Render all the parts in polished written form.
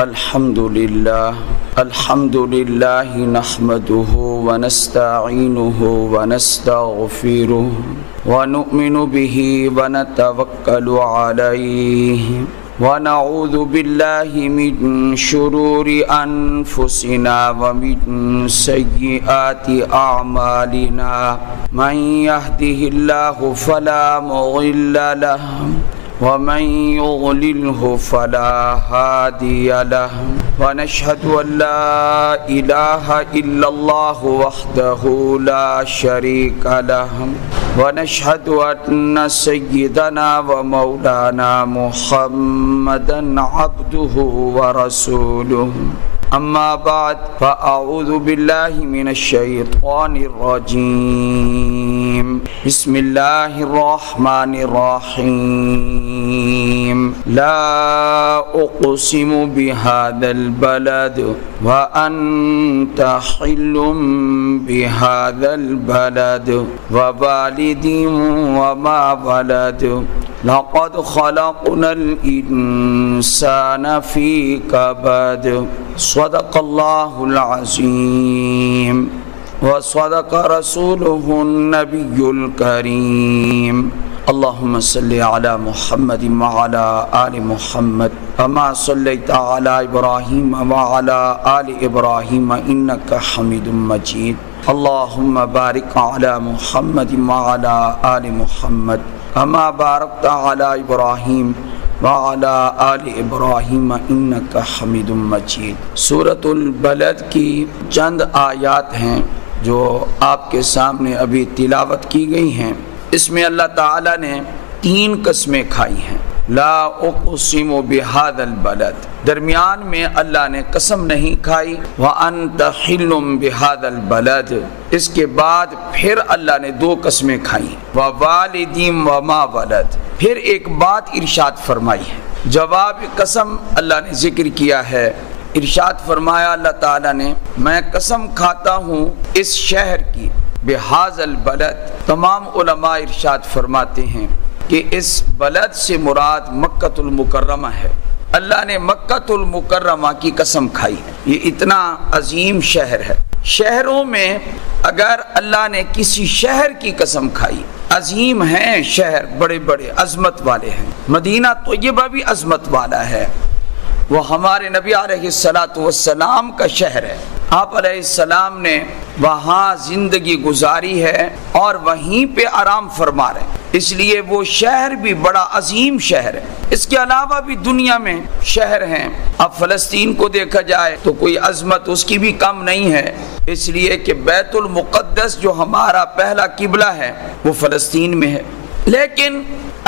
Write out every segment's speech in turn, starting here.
الحمد لله نحمده ونستعينه ونستغفره ونؤمن به ونتوكل عليه ونعوذ بالله من شرور أنفسنا ومن سيئات أعمالنا من يهده الله فلا مضل له ومن يضلله فلا هادي له ونشهد أن لا إله إلا الله وحده لا شريك له ونشهد أن سيدنا ومولانا محمدا عبده ورسوله أما بعد فأعوذ بالله من الشيطان الرجيم بسم الله الرحمن الرحيم لا أقسم بهذا البلد وأنت حل بهذا البلد ووالد وما ولد لقد خلقنا الإنسان في كبد صدق الله العظيم وصدق رسوله النبي الكريم اللهم صل على محمد وعلى آل محمد كما صليت على إبراهيم وعلى آل إبراهيم إنك حميد مجيد اللهم بارك على محمد وعلى آل محمد كما باركت على إبراهيم وعلى آل ابراہیم انک حمید مجید۔ سورۃ البلد کی چند آیات ہیں جو آپ کے سامنے ابھی تلاوت کی گئی ہیں۔ اس میں اللہ تعالیٰ نے 3 قسمیں کھائی ہیں۔ لا اقسم بہذا البلد، درمیان میں اللہ نے قسم نہیں کھائی، وانت حل بہذا البلد، اس کے بعد پھر اللہ نے 2 قسمیں کھائی، ووالد وما ولد، پھر ایک بات ارشاد فرمائی ہے۔ جواب قسم اللہ نے ذکر کیا ہے، ارشاد فرمایا اللہ تعالیٰ نے میں قسم کھاتا ہوں اس شہر کی، بہذا البلد۔ تمام علماء ارشاد فرماتے ہیں کہ اس بلد سے مراد مکہ المکرمہ ہے۔ اللہ نے مکہ المکرمہ کی قسم کھائی ہے، یہ اتنا عظیم شہر ہے۔ شہروں میں اگر اللہ نے کسی شہر کی قسم کھائی، عظیم ہیں شہر، بڑے بڑے عظمت والے ہیں۔ مدینہ طیبہ بھی عظمت والا ہے، وہ ہمارے نبی علیہ السلام کا شہر ہے۔ آپ علیہ السلام نے وہاں زندگی گزاری ہے اور وہیں پہ آرام فرما رہے ہیں، اس لیے وہ شہر بھی بڑا عظیم شہر ہے۔ اس کے علاوہ بھی دنیا میں شہر ہیں، اب فلسطین کو دیکھا جائے تو کوئی عظمت اس کی بھی کم نہیں ہے، اس لیے کہ بیت المقدس جو ہمارا پہلا قبلہ ہے وہ فلسطین میں ہے۔ لیکن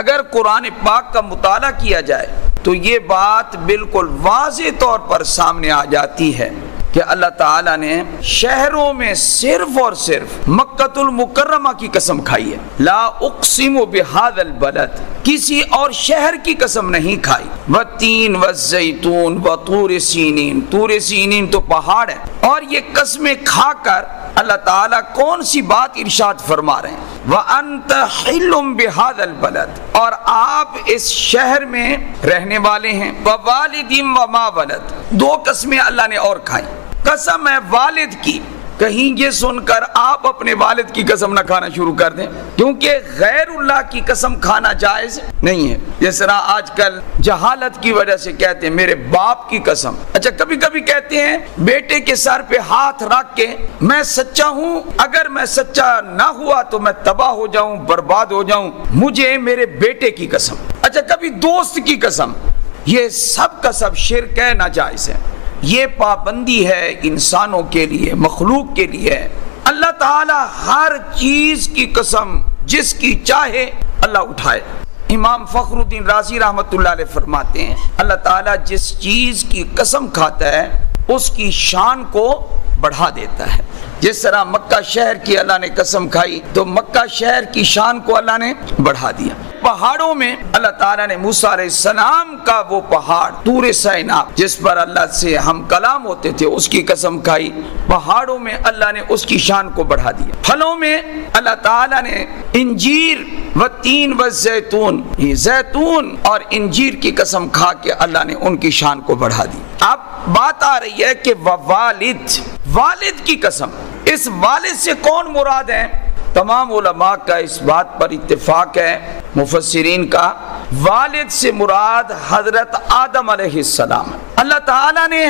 اگر قرآن پاک کا مطالعہ کیا جائے تو یہ بات بالکل واضح طور پر سامنے آ جاتی ہے کہ اللہ تعالیٰ نے شہروں میں صرف اور صرف مکہ المکرمہ کی قسم کھائی ہے۔ لا اقسم بہذا البلد، کسی اور شہر کی قسم نہیں کھائی۔ والتین والزیتون وطور سینین، طور سینین تو پہاڑ ہے، اور یہ قسمیں کھا کر اللہ تعالیٰ کون سی بات ارشاد فرما رہے ہیں؟ وَأَنْتَ حِلٌّ بِهَذَا الْبَلَدِ، اور آپ اس شہر میں رہنے والے ہیں۔ وَوَالِدٍ وَمَا وَلَدَ، 2 قسمیں اللہ نے اور کھائیں۔ قسم ہے والد کی، کہیں یہ سن کر آپ اپنے والد کی قسم نہ کھانا شروع کر دیں، کیونکہ غیر اللہ کی قسم کھانا جائز نہیں ہے۔ جس طرح آج کل جہالت کی وجہ سے کہتے ہیں میرے باپ کی قسم۔ اچھا کبھی کبھی کہتے ہیں بیٹے کے سر پہ ہاتھ رکھ کے میں سچا ہوں، اگر میں سچا نہ ہوا تو میں تباہ ہو جاؤں، برباد ہو جاؤں، مجھے میرے بیٹے کی قسم۔ اچھا کبھی دوست کی قسم، یہ سب کا سب شرک ہے، ناجائز ہے۔ یہ پابندی ہے انسانوں کے لیے، مخلوق کے لیے۔ اللہ تعالیٰ ہر چیز کی قسم جس کی چاہے اللہ اٹھائے۔ امام فخر الدین رازی رحمۃ اللہ علیہ فرماتے ہیں اللہ تعالیٰ جس چیز کی قسم کھاتا ہے اس کی شان کو بڑھا دیتا ہے۔ جس طرح مکہ شہر کی اللہ نے قسم کھائی تو مکہ شہر کی شان کو اللہ نے بڑھا دیا۔ پہاڑوں میں اللہ تعالیٰ نے موسیٰ علیہ السلام کا وہ پہاڑ طور سینا جس پر اللہ سے ہم کلام ہوتے تھے اس کی قسم کھائی، پہاڑوں میں اللہ نے اس کی شان کو بڑھا دیا۔ پھلوں میں اللہ تعالیٰ نے انجیر و تین و زیتون، زیتون اور انجیر کی قسم کھا کے اللہ نے ان کی شان کو بڑھا دی۔ اب بات آ رہی ہے کہ والد، والد کی قسم، اس والد سے کون مراد ہے؟ تمام علماء کا اس بات پر اتفاق ہے، مفسرین کا، والد سے مراد حضرت آدم علیہ السلام۔ اللہ تعالیٰ نے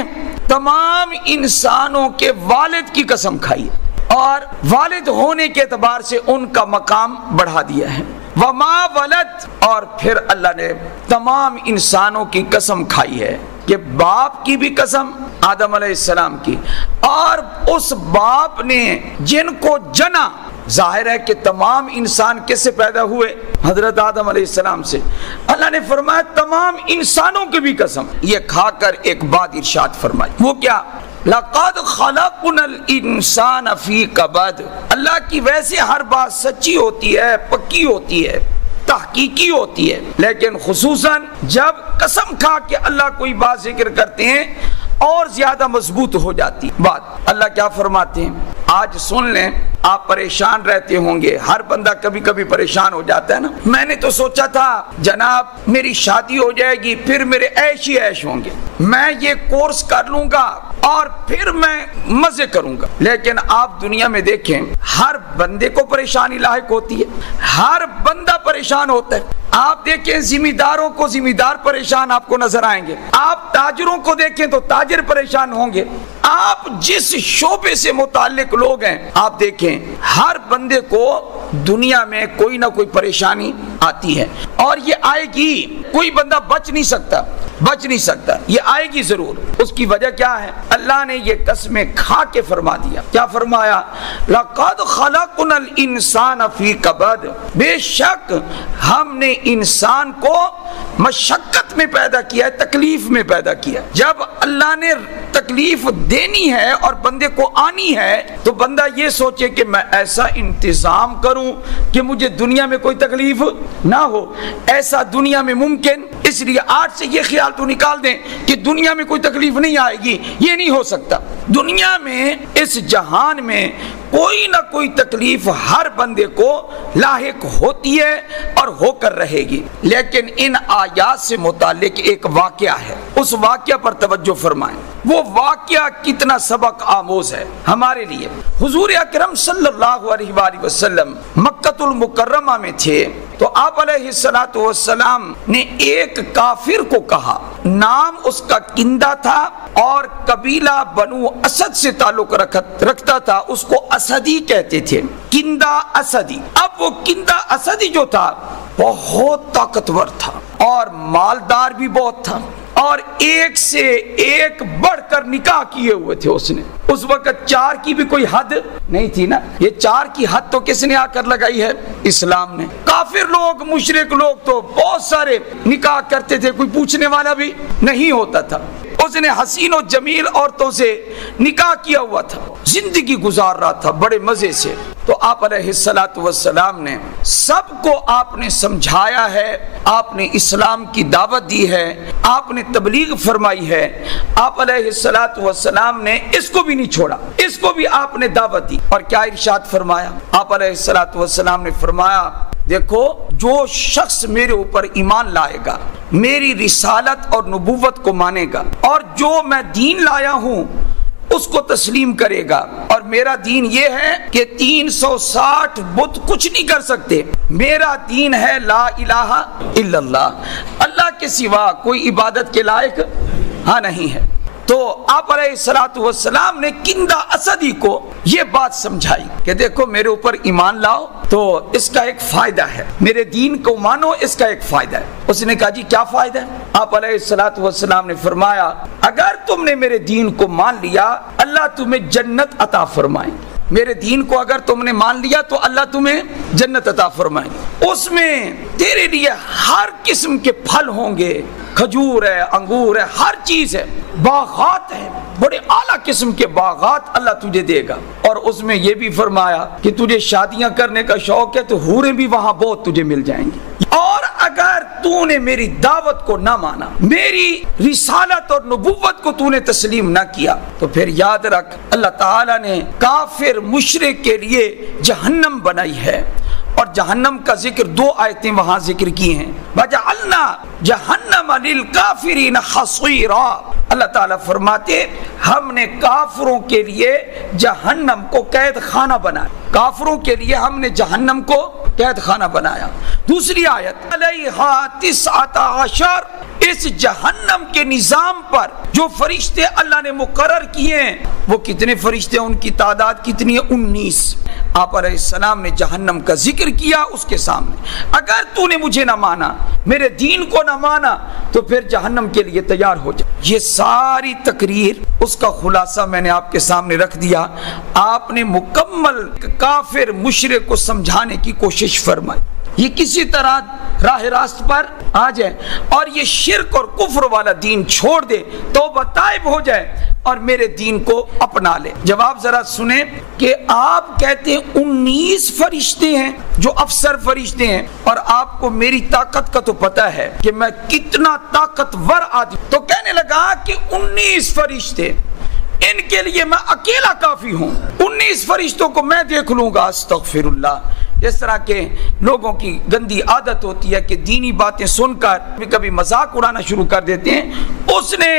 تمام انسانوں کے والد کی قسم کھائی اور والد ہونے کے اعتبار سے ان کا مقام بڑھا دیا ہے۔ وما ولد، اور پھر اللہ نے تمام انسانوں کی قسم کھائی ہے کہ باپ کی بھی قسم آدم علیہ السلام کی، اور اس باپ نے جن کو جنا، ظاہر ہے کہ تمام انسان کس سے پیدا ہوئے؟ حضرت آدم علیہ السلام سے۔ اللہ نے فرمایا تمام انسانوں کی بھی قسم۔ یہ کھا کر ایک بات ارشاد فرمائی، وہ کیا؟ لَقَدْ خَلَقْنَا الْإِنسَانَ فِي كَبَدٍ۔ اللہ کی ویسے ہر بات سچی ہوتی ہے، پکی ہوتی ہے، تحقیقی ہوتی ہے، لیکن خصوصاً جب قسم کھا کے اللہ کوئی بات ذکر کرتے ہیں اور زیادہ مضبوط ہو جاتی بات۔ اللہ کیا فرماتے ہیں؟ آج سن لیں، آپ پریشان رہتے ہوں گے، ہر بندہ کبھی کبھی پریشان ہو جاتا ہے نا۔ میں نے تو سوچا تھا جناب میری شادی ہو جائے گی، پھر میرے عیش ہی عیش ہوں گے، میں یہ کورس کر لوں گا اور پھر میں مزے کروں گا۔ لیکن آپ دنیا میں دیکھیں، ہر بندے کو پریشانی لاحق ہوتی ہے، ہر بندہ پریشان ہوتا ہے۔ آپ دیکھیں ذمہ داروں کو، ذمہ دار پریشان آپ کو نظر آئیں گے، آپ تاجروں کو دیکھیں تو تاجر پریشان ہوں گے، آپ جس شعبے سے متعلق لوگ ہیں آپ دیکھیں، ہر بندے کو دنیا میں کوئی نہ کوئی پریشانی آتی ہے، اور یہ آئے گی، کوئی بندہ بچ نہیں سکتا، یہ آئے گی ضرور۔ اس کی وجہ کیا ہے؟ اللہ نے یہ قسمیں کھا کے فرما دیا۔ کیا فرمایا؟ لَقَدْ خَلَقْنَا الْإِنسَانَ فِي كَبَدٍ، بے شک ہم نے انسان کو مشقت میں پیدا کیا ہے، تکلیف میں پیدا کیا۔ جب اللہ نے تکلیف دینی ہے اور بندے کو آنی ہے تو بندہ یہ سوچے کہ میں ایسا انتظام کروں کہ مجھے دنیا میں کوئی تکلیف نہ ہو۔ ایسا دنیا میں ممکن، اس لیے آج سے یہ خیال تو نکال دیں کہ دنیا میں کوئی تکلیف نہیں آئے گی، یہ نہیں ہو سکتا۔ دنیا میں، اس جہان میں کوئی نہ کوئی تکلیف ہر بندے کو لاحق ہوتی ہے اور ہو کر رہے گی، لیکن ان آیات سے متعلق ایک واقعہ ہے، اس واقعہ پر توجہ فرمائیں۔ وہ واقعہ کتنا سبق آموز ہے ہمارے لیے۔ حضور اکرم صلی اللہ علیہ وآلہ وسلم مکہ المکرمہ میں تھے تو آپ علیہ السلام نے ایک کافر کو کہا، نام اس کا کندہ تھا اور قبیلہ بنو اسد سے تعلق رکھتا تھا، اس کو اسدی کہتے تھے، کندہ اسدی۔ اب وہ کندہ اسدی جو تھا بہت طاقتور تھا اور مالدار بھی بہت تھا، اور ایک سے ایک بڑھ کر نکاح کیے ہوئے تھے اس نے۔ اس وقت 4 کی بھی کوئی حد نہیں تھی نا، یہ 4 کی حد تو کس نے آ کر لگائی ہے؟ اسلام نے۔ کافر لوگ، مشرک لوگ تو بہت سارے نکاح کرتے تھے، کوئی پوچھنے والا بھی نہیں ہوتا تھا۔ اس نے حسین و جمیل عورتوں سے نکاح کیا ہوا تھا، زندگی گزار رہا تھا بڑے مزے سے۔ تو آپ علیہ السلام نے سب کو آپ نے سمجھایا ہے، آپ نے اسلام کی دعوت دی ہے، آپ نے تبلیغ فرمائی ہے، آپ علیہ السلام نے اس کو بھی نہیں چھوڑا، اس کو بھی آپ نے دعوت دی۔ اور کیا ارشاد فرمایا؟ آپ علیہ السلام نے فرمایا، دیکھو جو شخص میرے اوپر ایمان لائے گا، میری رسالت اور نبوت کو مانے گا، اور جو میں دین لایا ہوں اس کو تسلیم کرے گا، اور میرا دین یہ ہے کہ 360 بت کچھ نہیں کر سکتے، میرا دین ہے لا الہ الا اللہ، اللہ کے سوا کوئی عبادت کے لائق نہیں ہے۔ تو آپ علیہ السلام نے کندہ اسدی کو یہ بات سمجھائی کہ دیکھو میرے اوپر ایمان لاؤ تو اس کا ایک فائدہ ہے، میرے دین کو مانو اس کا ایک فائدہ ہے۔ اس نے کہا جی کیا فائدہ ہے؟ آپ علیہ السلام نے فرمایا اگر تم نے میرے دین کو مان لیا اللہ تمہیں جنت عطا فرمائے، میرے دین کو اگر تم نے مان لیا تو اللہ تمہیں جنت عطا فرمائے، اس میں تیرے لیے ہر قسم کے پھل ہوں گے، کھجور ہے، انگور ہے، ہر چیز ہے، باغات ہیں، بڑے اعلیٰ قسم کے باغات اللہ تجھے دے گا، اور اس میں یہ بھی فرمایا کہ تجھے شادیاں کرنے کا شوق ہے تو حوریں بھی وہاں بہت تجھے مل جائیں گی، اور تو نے میری دعوت کو نہ مانا، میری رسالت اور نبوت کو تو نے تسلیم نہ کیا، تو پھر یاد رکھ اللہ تعالیٰ نے کافر مشرک کے لیے جہنم بنائی ہے، اور جہنم کا ذکر 2 آیتیں وہاں ذکر کی ہیں، وَجَعَلْنَا جَهَنَّمَ لِلْكَافِرِينَ حَصِيرًا۔ اللہ تعالیٰ فرماتے ہم نے کافروں کے لیے جہنم کو قید خانہ بنایا، کافروں کے لیے ہم نے جہنم کو قید خانہ بنایا۔ دوسری آیت علیہا 19، اس جہنم کے نظام پر جو فرشتے اللہ نے مقرر کیے ہیں، وہ کتنے فرشتے، ان کی تعداد کتنی ہے؟ 19۔ آپ علیہ السلام نے جہنم کا ذکر کیا اس کے سامنے، اگر تو نے مجھے نہ مانا، میرے دین کو نہ مانا، تو پھر جہنم کے لیے تیار ہو جائے۔ یہ ساری تقریر، اس کا خلاصہ میں نے آپ کے سامنے رکھ دیا۔ آپ نے مکمل کافر مشرک کو سمجھانے کی کوشش فرمائی، یہ کسی طرح راہ راست پر آ جائے اور یہ شرک اور کفر والا دین چھوڑ دے، توبہ تائب ہو جائے اور میرے دین کو اپنا لے۔ جواب ذرا سنیں کہ آپ کہتے ہیں 19 فرشتے ہیں جو افسر فرشتے ہیں، اور آپ کو میری طاقت کا تو پتہ ہے کہ میں کتنا طاقتور آدمی، تو کہنے لگا کہ 19 فرشتے، ان کے لیے میں اکیلا کافی ہوں، 19 فرشتوں کو میں دیکھ لوں گا۔ استغفر اللہ۔ جس طرح کے لوگوں کی گندی عادت ہوتی ہے کہ دینی باتیں سن کر کبھی مذاق اڑانا شروع کر دیتے ہیں، اس نے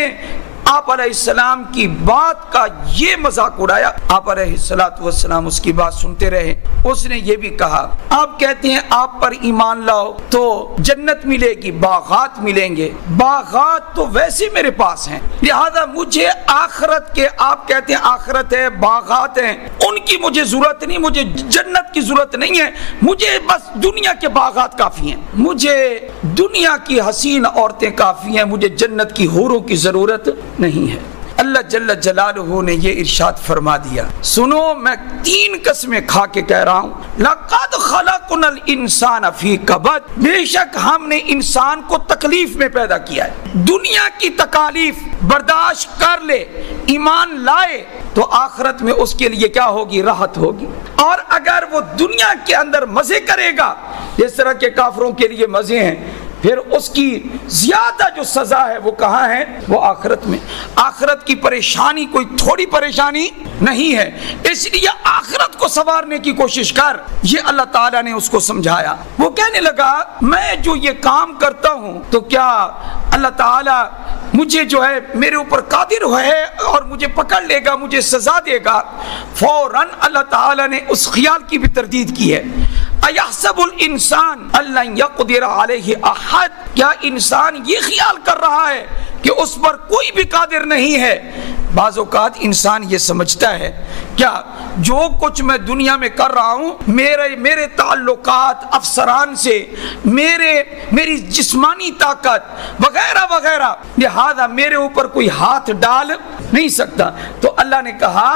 آپ علیہ السلام کی بات کا یہ مذاق اڑایا، آپ علیہ السلام اس کی بات سنتے رہے۔ اس نے یہ بھی کہا آپ کہتے ہیں آپ پر ایمان لاؤ تو جنت ملے گی، باغات ملیں گے، باغات تو ویسے میرے پاس ہیں، لہذا مجھے آخرت کے، آپ کہتے ہیں آخرت ہے، باغات ہیں، ان کی مجھے ضرورت نہیں، مجھے جنت کی ضرورت نہیں ہے، مجھے بس دنیا کے باغات کافی ہیں، مجھے دنیا کی حسین عورتیں کافی ہیں، مجھے جنت کی حوروں کی ضرورت نہیں ہے۔ اللہ جل جلالہ نے یہ ارشاد فرما دیا، سنو میں 3 قسمیں کھا کے کہہ رہا ہوں، لَقَدْ خَلَقْنَا الْإِنسَانَ فِي كَبَدٍ، بے شک ہم نے انسان کو تکلیف میں پیدا کیا ہے، دنیا کی تکالیف برداشت کر لے، ایمان لائے تو آخرت میں اس کے لیے کیا ہوگی؟ راحت ہوگی، اور اگر وہ دنیا کے اندر مزے کرے گا جس طرح کے کافروں کے لیے مزے ہیں، پھر اس کی زیادہ جو سزا ہے وہ کہاں ہے؟ وہ آخرت میں۔ آخرت کی پریشانی کوئی تھوڑی پریشانی نہیں ہے، اس لیے آخرت کو سنوارنے کی کوشش کر، یہ اللہ تعالیٰ نے اس کو سمجھایا۔ وہ کہنے لگا میں جو یہ کام کرتا ہوں تو کیا اللہ تعالیٰ مجھے جو ہے میرے اوپر قادر ہے اور مجھے پکڑ لے گا، مجھے سزا دے گا؟ فوراً اللہ تعالیٰ نے اس خیال کی بھی تردید کی ہے، اَيَحْسَبُ الْإِنسَانُ أَلَّنْ يَقْدِرَ عَلَيْهِ أَحَدٌ، کیا انسان یہ خیال کر رہا ہے کہ اس پر کوئی بھی قادر نہیں ہے؟ بعض اوقات انسان یہ سمجھتا ہے کیا جو کچھ میں دنیا میں کر رہا ہوں، میرے تعلقات افسران سے، میری جسمانی طاقت وغیرہ وغیرہ، لہذا میرے اوپر کوئی ہاتھ ڈال نہیں سکتا۔ تو اللہ نے کہا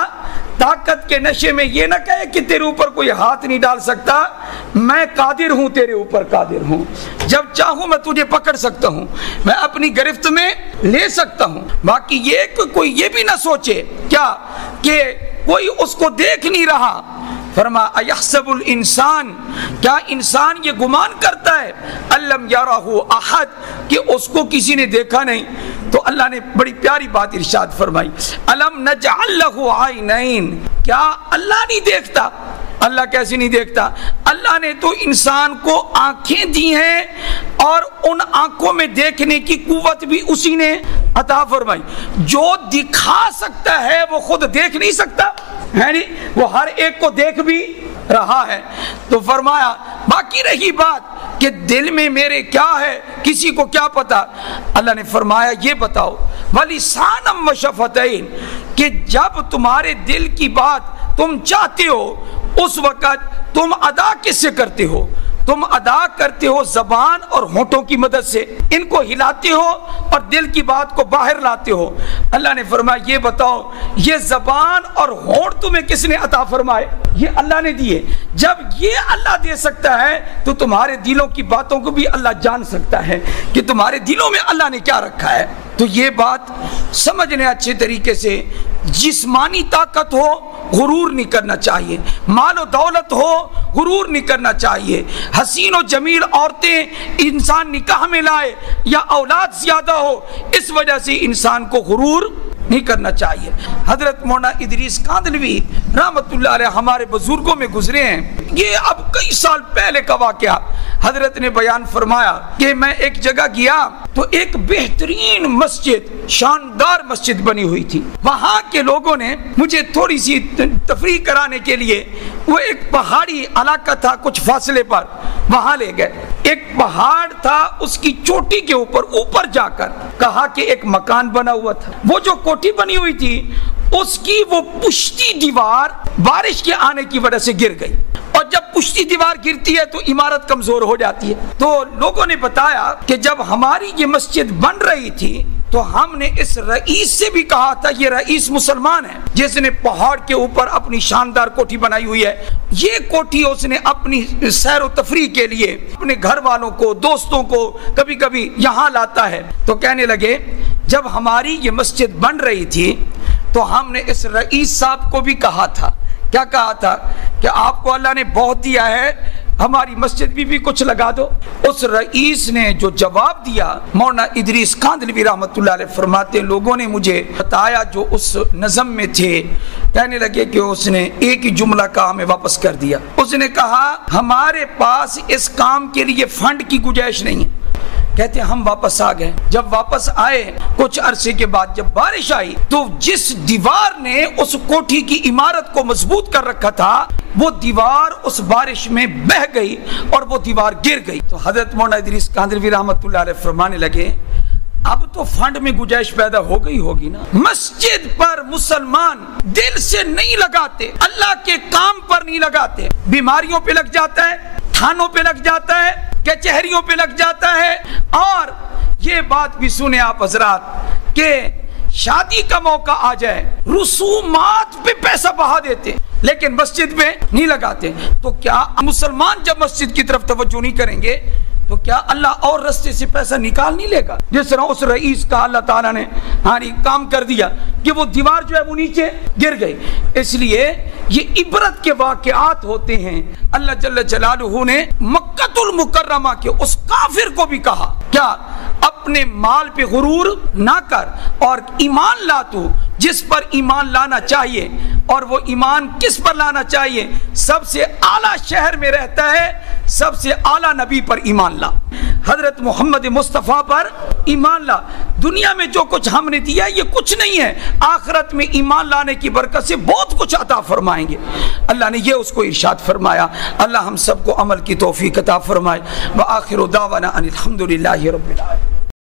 طاقت کے نشے میں یہ نہ کہے کہ تیرے اوپر کوئی ہاتھ نہیں ڈال سکتا، میں قادر ہوں، تیرے اوپر قادر ہوں، جب چاہوں میں تجھے پکڑ سکتا ہوں، میں اپنی گرفت میں لے سکتا ہوں۔ باقی یہ کہ کوئی یہ بھی نہ سوچے کیا کہ کوئی اس کو دیکھ نہیں رہا۔ فرما اَيَحْسَبُ الْإِنسَانُ، کیا انسان یہ گمان کرتا ہے أَلَّمْ يَرَهُ أَحَدٌ کہ اس کو کسی نے دیکھا نہیں؟ تو اللہ نے بڑی پیاری بات ارشاد فرمائی، أَلَمْ نَجْعَلْ لَهُ عَيْنَيْنِ، کیا اللہ نہیں دیکھتا؟ اللہ کیسے نہیں دیکھتا؟ اللہ نے تو انسان کو آنکھیں دی ہیں اور ان آنکھوں میں دیکھنے کی قوت بھی اسی نے عطا فرمائی۔ جو دکھا سکتا ہے وہ خود دیکھ نہیں سکتا ہے نہیں، وہ ہر ایک کو دیکھ بھی رہا ہے۔ تو فرمایا باقی رہی بات کہ دل میں میرے کیا ہے کسی کو کیا پتا، اللہ نے فرمایا یہ بتاؤ وَلِسَانًا وَشَفَتَيْن، کہ جب تمہارے دل کی بات تم چاہتے ہو اس وقت تم ادا کس سے کرتے ہو؟ تم ادا کرتے ہو زبان اور ہونٹوں کی مدد سے، ان کو ہلاتے ہو اور دل کی بات کو باہر لاتے ہو۔ اللہ نے فرمایا یہ بتاؤ یہ زبان اور ہونٹ تمہیں کس نے عطا فرمائے؟ یہ اللہ نے دیے۔ جب یہ اللہ دے سکتا ہے تو تمہارے دلوں کی باتوں کو بھی اللہ جان سکتا ہے کہ تمہارے دلوں میں اللہ نے کیا رکھا ہے۔ تو یہ بات سمجھنے اچھے طریقے سے، جسمانی طاقت ہو غرور نہیں کرنا چاہیے، مال و دولت ہو غرور نہیں کرنا چاہیے، حسین و جمیل عورتیں انسان نکاح میں لائے یا اولاد زیادہ ہو اس وجہ سے انسان کو غرور نہیں کرنا چاہیے۔ حضرت مولانا ادریس کاندھلوی رحمت اللہ علیہ ہمارے بزرگوں میں گزرے ہیں، یہ اب کئی سال پہلے کا واقعہ، حضرت نے بیان فرمایا کہ میں ایک جگہ گیا تو ایک بہترین مسجد، شاندار مسجد بنی ہوئی تھی، وہاں کے لوگوں نے مجھے تھوڑی سی تفریح کرانے کے لیے وہ ایک پہاڑی علاقہ تھا کچھ فاصلے پر، وہاں لے گئے، ایک پہاڑ تھا اس کی چوٹی کے اوپر جا کر کہا کہ ایک مکان بنا ہوا تھا، وہ جو کوٹھی بنی ہوئی تھی اس کی وہ پشتی دیوار بارش کے آنے کی وجہ سے گر گئی، اور جب پشتی دیوار گرتی ہے تو عمارت کمزور ہو جاتی ہے۔ تو لوگوں نے بتایا کہ جب ہماری یہ مسجد بن رہی تھی تو ہم نے اس رئیس سے بھی کہا تھا، یہ رئیس مسلمان ہے جس نے پہاڑ کے اوپر اپنی شاندار کوٹھی بنائی ہوئی ہے، یہ کوٹھی اس نے اپنی سیر و تفریح کے لیے اپنے گھر والوں کو دوستوں کو کبھی کبھی یہاں لاتا ہے۔ تو کہنے لگے جب ہماری یہ مسجد بن رہی تھی تو ہم نے اس رئیس صاحب کو بھی کہا تھا، کیا کہا تھا کہ آپ کو اللہ نے بہت دیا ہے، ہماری مسجد بھی کچھ لگا دو۔ اس رئیس نے جو جواب دیا، مولانا ادریس کاندھلوی رحمت اللہ علیہ فرماتے ہیں لوگوں نے مجھے بتایا جو اس نظم میں تھے، کہنے لگے کہ اس نے ایک ہی جملہ کہا، ہمیں واپس کر دیا۔ اس نے کہا ہمارے پاس اس کام کے لیے فنڈ کی گنجائش نہیں ہے۔ کہتے ہیں ہم واپس آ گئے، جب واپس آئے کچھ عرصے کے بعد جب بارش آئی تو جس دیوار نے اس کوٹھی کی عمارت کو مضبوط کر رکھا تھا وہ دیوار اس بارش میں بہہ گئی اور وہ دیوار گر گئی۔ تو حضرت مولانا ادریس کاندھلوی رحمت اللہ علیہ فرمانے لگے اب تو فنڈ میں گنجائش پیدا ہو گئی ہوگی نا، مسجد پر مسلمان دل سے نہیں لگاتے، اللہ کے کام پر نہیں لگاتے، بیماریوں پہ لگ جاتا ہے، تھانوں پہ لگ جاتا ہے، کچہریوں پہ لگ جاتا ہے۔ اور یہ بات بھی سنیں آپ حضرات کہ شادی کا موقع آ جائے رسومات پہ پیسہ بہا دیتے لیکن مسجد میں نہیں لگاتے، تو کیا مسلمان جب مسجد کی طرف توجہ نہیں کریں گے تو کیا اللہ اور رستے سے پیسہ نکال نہیں لے گا؟ جس طرح اس رئیس کا اللہ تعالیٰ نے کام کر دیا کہ وہ دیوار جو ہے وہ نیچے گر گئی۔ اس لیے یہ عبرت کے واقعات ہوتے ہیں۔ اللہ جل جلالہ نے مکۃ المکرمہ کے اس کافر کو بھی کہا کیا اپنے مال پہ غرور نہ کر اور ایمان لا تو جس پر ایمان لانا چاہیے، اور وہ ایمان کس پر لانا چاہیے؟ سب سے اعلیٰ شہر میں رہتا ہے، سب سے اعلیٰ نبی پر ایمان لا، حضرت محمد مصطفیٰ پر ایمان لا۔ دنیا میں جو کچھ ہم نے دیا یہ کچھ نہیں ہے، آخرت میں ایمان لانے کی برکت سے بہت کچھ عطا فرمائیں گے۔ اللہ نے یہ اس کو ارشاد فرمایا۔ اللہ ہم سب کو عمل کی توفیق عطا فرمائے۔ وآخر دعوانا ان الحمد للہ رب العالمین۔